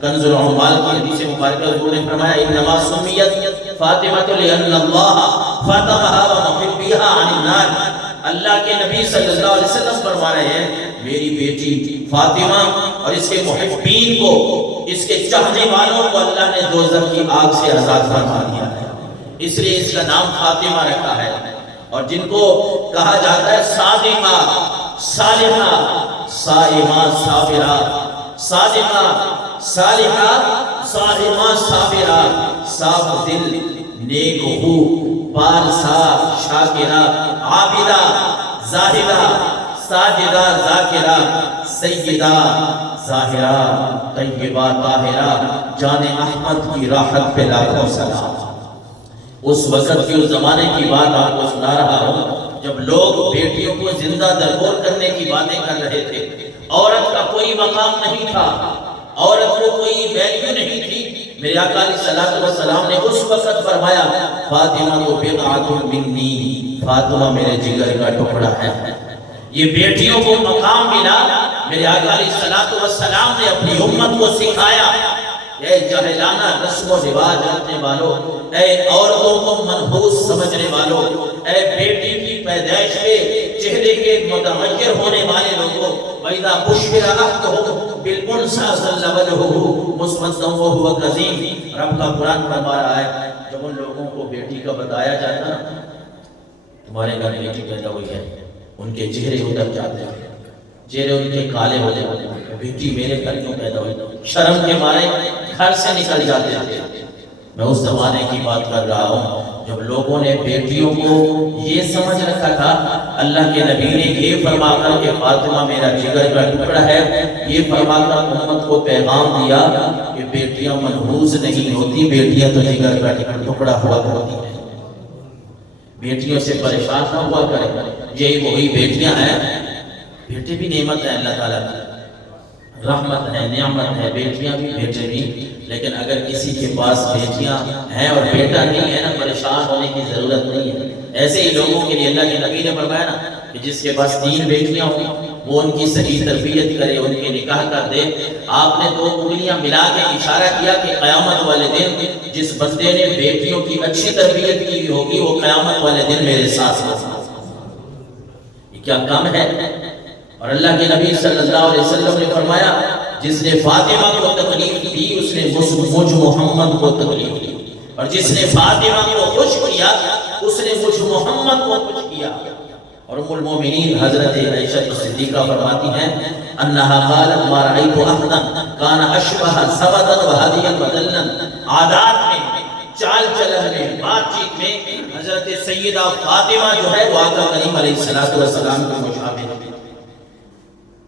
کنز العمال کی حدیث مبارکہ حضور نے فرمایا انما سمیت فاطمہ لأن اللہ فاطمہ ومحبیہا عن النار. اللہ کے نبی صلی اللہ علیہ وسلم فرما رہے ہیں میری بیٹی فاطمہ اور اس کے محبین کو، اس کے چاہنے والوں کو اللہ نے دوزخ کی آگ سے آزاد فرما دیا ہے، اس لیے اس کا نام فاطمہ رکھا ہے. اور جن کو کہا جاتا ہے صادقہ، صالحہ، صائمہ، صابرہ، صادقہ، صالحہ، صائمہ، صابرہ، صاف دل، نیک ہو، پارسا، شاکرہ، عابدہ، زاہدہ، ساجدہ، ذاکرہ، سیدہ، ظاہرہ، طیبہ، طاہرہ، جان احمد کی راحت پہ لاکھوں سلام. اس وقت کی، اس زمانے کی بات آپ کو سنا رہا ہوں جب لوگ بیٹیوں کو زندہ درگور کرنے کی باتیں کر رہے تھے. عورت کا کوئی مقام نہیں تھا، عورت کو کوئی ویلیو نہیں تھی. میرے آقا علیہ الصلوۃ والسلام نے اس وقت فرمایا فاطمہ کو بضعۃ منی، فاطمہ میرے جگر کا ٹکڑا ہے. یہ بیٹیوں کو مقام ملا. میرے آقا علیہ الصلوۃ والسلام نے اپنی امت کو سکھایا اے جاہلانہ رسم و رواج رکھنے والوں، اے عورتوں کو منحوس سمجھنے والوں، اے بیٹی کی پیدائش کے چہرے کے متغیر ہونے والے لوگوں، وَإِذَا بُشِّرَ أَحَدُهُم بِالْأُنثىٰ ظَلَّ وَجْهُهُ مُسْوَدًّا وَهُوَ كَظِيمٌ. رب کا قرآن فرما رہا ہے جب ان لوگوں کو بیٹی کا بتایا جاتا نا، تمہارے گھر بیٹی پیدا ہوئی ہے، ان کے چہرے اتر جاتے ہیں، چہرے ان کے کالے ہو جاتے ہیں. بیٹی میرے گھر کیوں پیدا ہوئی؟ شرم کے مارے گھر سے نکل جاتے تھے. میں اس زمانے کی بات کر رہا ہوں جب لوگوں نے بیٹیوں کو یہ سمجھ رکھا تھا. اللہ کے نبی نے یہ فرما کر کہ فاطمہ میرا جگر کا ٹکڑا ہے، یہ فرما کر امت کو پیغام دیا کہ بیٹیاں منحوس نہیں ہوتی، بیٹیاں تو جگر کا ٹکڑا ہوا کرتی ہیں. بیٹیوں سے پریشان نہ ہوا کریں. یہی وہی بیٹیاں ہیں. بیٹے بھی نعمت ہے اللہ تعالیٰ کی، رحمت ہے، نعمت ہے. بیٹیاں بھی بیٹے بھی. لیکن اگر کسی کے پاس بیٹیاں ہیں اور بیٹا نہیں ہے نا، پریشان ہونے کی ضرورت نہیں ہے. ایسے ہی لوگوں کے لیے اللہ کے نبی نے فرمایا نا کہ جس کے پاس 3 بیٹیاں ہوں وہ ان کی صحیح تربیت کرے، ان کے نکاح کر دے. آپ نے 2 انگلیاں ملا کے اشارہ کیا کہ قیامت والے دن جس بندے نے بیٹیوں کی اچھی تربیت کی ہوگی وہ قیامت والے دن میرے ساتھ ہوگا. یہ کیا کم ہے. اور اللہ کے نبی صلی اللہ علیہ وسلم نے فرمایا جس نے فاطمہ کو تکلیف دی اس نے مجھ محمد کو تکلیف دی، اور جس نے فاطمہ کو خوش کیا اس نے مجھ محمد کو خوش کیا. اور ام المومنین حضرت عائشہ صدیقہ فرماتی ہیں انہا قالت ما رأیت احدا کان اشبہ زبدا وہدیا ودلا. عادات میں، چال چلن میں، بات چیت میں حضرت سیدہ فاطمہ جو ہے وہ آقا کریم علیہ السلام کے مشابہ.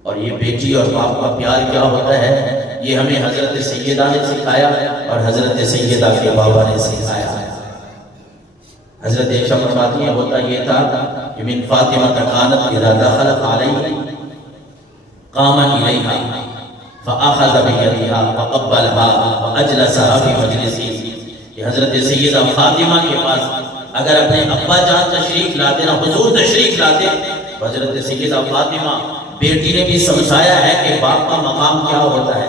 اور یہ بیٹی اور باپ کا پیار کیا ہوتا ہے یہ ہمیں حضرت سیدہ نے سکھایا اور حضرت سیدہ کے بابا نے سکھایا. حضرت عائشہ فرماتی ہیں ہوتا یہ تھا کہ من فاطمہ کانت اذا دخلت علیہ قام الیہا فاخذ بیدہا فقبلها واجلسها فی مجلسہ. کہ حضرت سیدہ فاطمہ کے پاس اگر اپنے ابا جان تشریف لاتے نا، حضور تشریف لاتے، حضرت سیدہ فاطمہ بیٹی نے بھی سمجھایا ہے کہ باپ کا مقام کیا ہوتا ہے،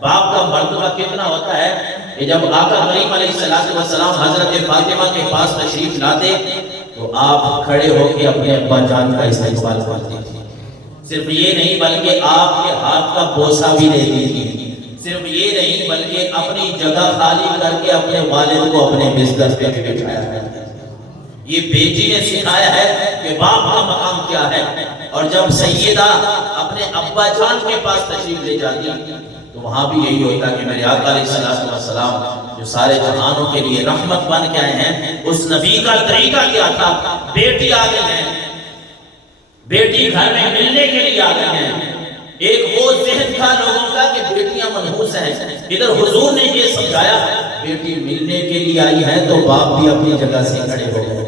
باپ کا مرتبہ کتنا ہوتا ہے. کہ جب آقا کریم علیہ السلام حضرت فاطمہ کے پاس تشریف لاتے تو آپ کھڑے ہو کے اپنے ابا جان کا استقبال کرتے تھے. صرف یہ نہیں بلکہ آپ کے ہاتھ کا بوسہ بھی دیتی تھی. صرف یہ نہیں بلکہ اپنی جگہ خالی کر کے اپنے والد کو اپنے بستر پہ بٹھایا کرتے تھے. یہ بیٹی نے سکھایا ہے کہ باپ کا مقام کیا ہے. اور جب سیدہ اپنے ابا جان کے پاس تشریف لے جاتی تو وہاں بھی یہی ہوتا کہ میرے آقا علیہ السلام جو سارے جہانوں کے لیے رحمت بن کے آئے ہیں، اس نبی کا طریقہ کیا تھا. بیٹی آ گئے ہیں، بیٹی گھر میں ملنے کے لیے آ گئے ہیں. ایک وہ ذہن تھا لوگوں کا کہ بیٹیاں منحوس ہیں. ادھر حضور نے یہ سمجھایا بیٹی ملنے کے لیے آئی ہے تو باپ بھی اپنی جگہ سے کھڑے ہو گئے،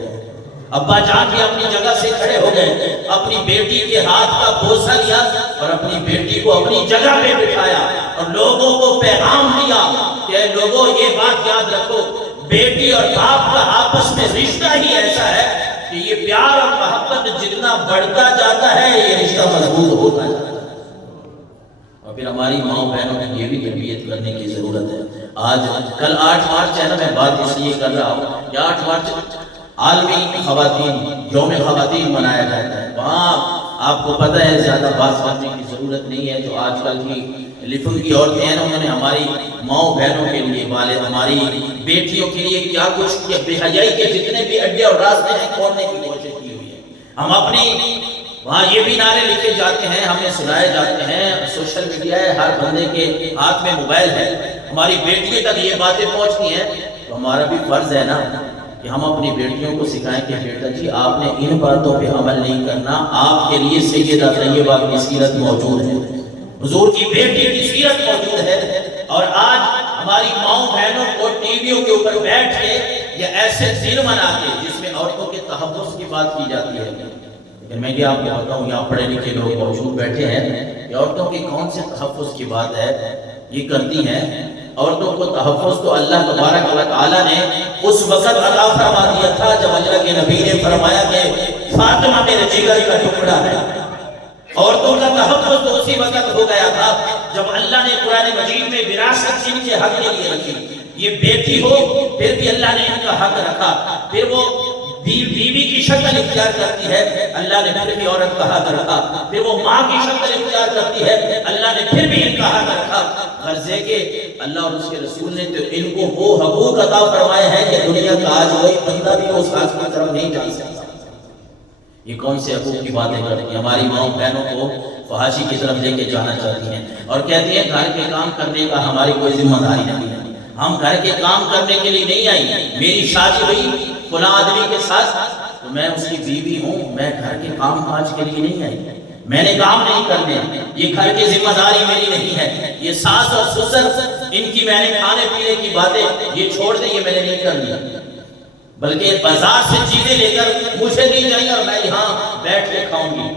ابا جان بھی اپنی جگہ سے کھڑے ہو گئے، اپنی بیٹی کے ہاتھ کا بوسہ لیا اور اپنی بیٹی کو اپنی جگہ پہ بٹھایا اور لوگوں کو پیغام دیا کہ لوگوں یہ بات یاد رکھو، بیٹی اور باپ کا آپس میں رشتہ ہی ایسا ہے کہ یہ پیار اور محبت جتنا بڑھتا جاتا ہے یہ رشتہ مضبوط ہوتا جاتا ہے. اور پھر ہماری ماں بہنوں کی یہ بھی تربیت کرنے کی ضرورت ہے۔ آج کل 8 مارچ ہے نا، میں بات اس لیے کر رہا ہوں کہ 8 مارچ عالمی خواتین یوم خواتین منایا جاتا ہے، وہاں آپ کو پتہ ہے زیادہ بات کرنے کی ضرورت نہیں ہے۔ جو آج کل کی لفن کی عورتیں ہیں انہوں نے ہماری ماں بہنوں کے لیے، والد ہماری بیٹیوں کے لیے کیا کچھ کیا، بے حیائی کے جتنے بھی اڈے اور راستے ہیں کھولنے کی کوشش کی ہوئی ہے۔ ہم اپنی وہاں یہ بھی نعرے لکھے جاتے ہیں، ہمیں سنائے جاتے ہیں، سوشل میڈیا ہے، ہر بندے کے ہاتھ میں موبائل ہے، ہماری بیٹیوں تک یہ باتیں پہنچتی ہیں، تو ہمارا بھی فرض ہے نا کہ ہم اپنی بیٹیوں کو سکھائیں کہ بیٹا جی آپ نے ان باتوں پہ عمل نہیں کرنا، آپ کے لیے سیدہ طیبہ کی سیرت موجود ہے، حضور کی بیٹی کی سیرت موجود ہے۔ اور آج ہماری ماں بہنوں کو ٹی ویوں کے اوپر بیٹھ کے یا ایسے دن منا کے جس میں عورتوں کے تحفظ کی بات کی جاتی ہے، لیکن میں کیا آپ کو بتاؤں یہاں پڑھے لکھے لوگ موجود بیٹھے ہیں کہ عورتوں کی کون سے تحفظ کی بات ہے یہ کرتی ہیں۔ عورتوں کو تحفظ تو اللہ تبارک و تعالیٰ نے اس وقت عطا فرما دیا تھا جب اللہ کے نبی نے فرمایا کہ فاطمہ میرے جگر کا ٹکڑا ہے۔ عورتوں کا تحفظ تو اسی وقت ہو گیا تھا جب اللہ نے قرآن مجید میں وراثت ان کے حق کے لیے رکھی، یہ بیٹی ہو پھر بھی اللہ نے ان کا حق رکھا، پھر وہ بیوی کی شکل اختیار کرتی ہے، اللہ نے پھر بھی عورت کا حق رکھا، پھر وہ ماں کی شکل اختیار کرتی ہے، اللہ نے پھر بھی ان کا حق رکھا۔ غرض ہے کہ اللہ اور اس کے رسول نے تو ان کو وہ حقوق عطا فرمائے ہیں کہ دنیا کا آج کوئی بندہ بھی اس حق کی طرف نہیں جا سکتا۔ یہ کون سے حقوق کی باتیں کرتی ہیں؟ ہماری ماں بہنوں کو فحاشی کی طرف لے کے جانا چاہتی ہیں اور کہتی ہیں گھر کے کام کرنے کا ہماری کوئی ذمہ داری نہیں ہے، ہم گھر کے کام کرنے کے لیے نہیں آئی، میری شادی ہوئی فلاں آدمی کے ساتھ تو میں اس کی بیوی ہوں، میں گھر کے کام کاج کے لیے نہیں آئی، میں نے کام نہیں کرنے، یہ گھر کی ذمہ داری میری نہیں ہے، یہ ساس اور سسر ان کی میں نے کھانے پینے کی باتیں یہ چھوڑ دیں، یہ میں نے نہیں کرنی، بلکہ بازار سے چیزیں لے کر مجھے دی جائیں اور میں یہاں بیٹھ کے کھاؤں گی۔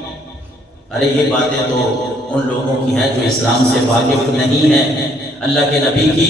ارے یہ باتیں تو ان لوگوں کی ہیں جو اسلام سے واقف نہیں ہیں، اللہ کے نبی کی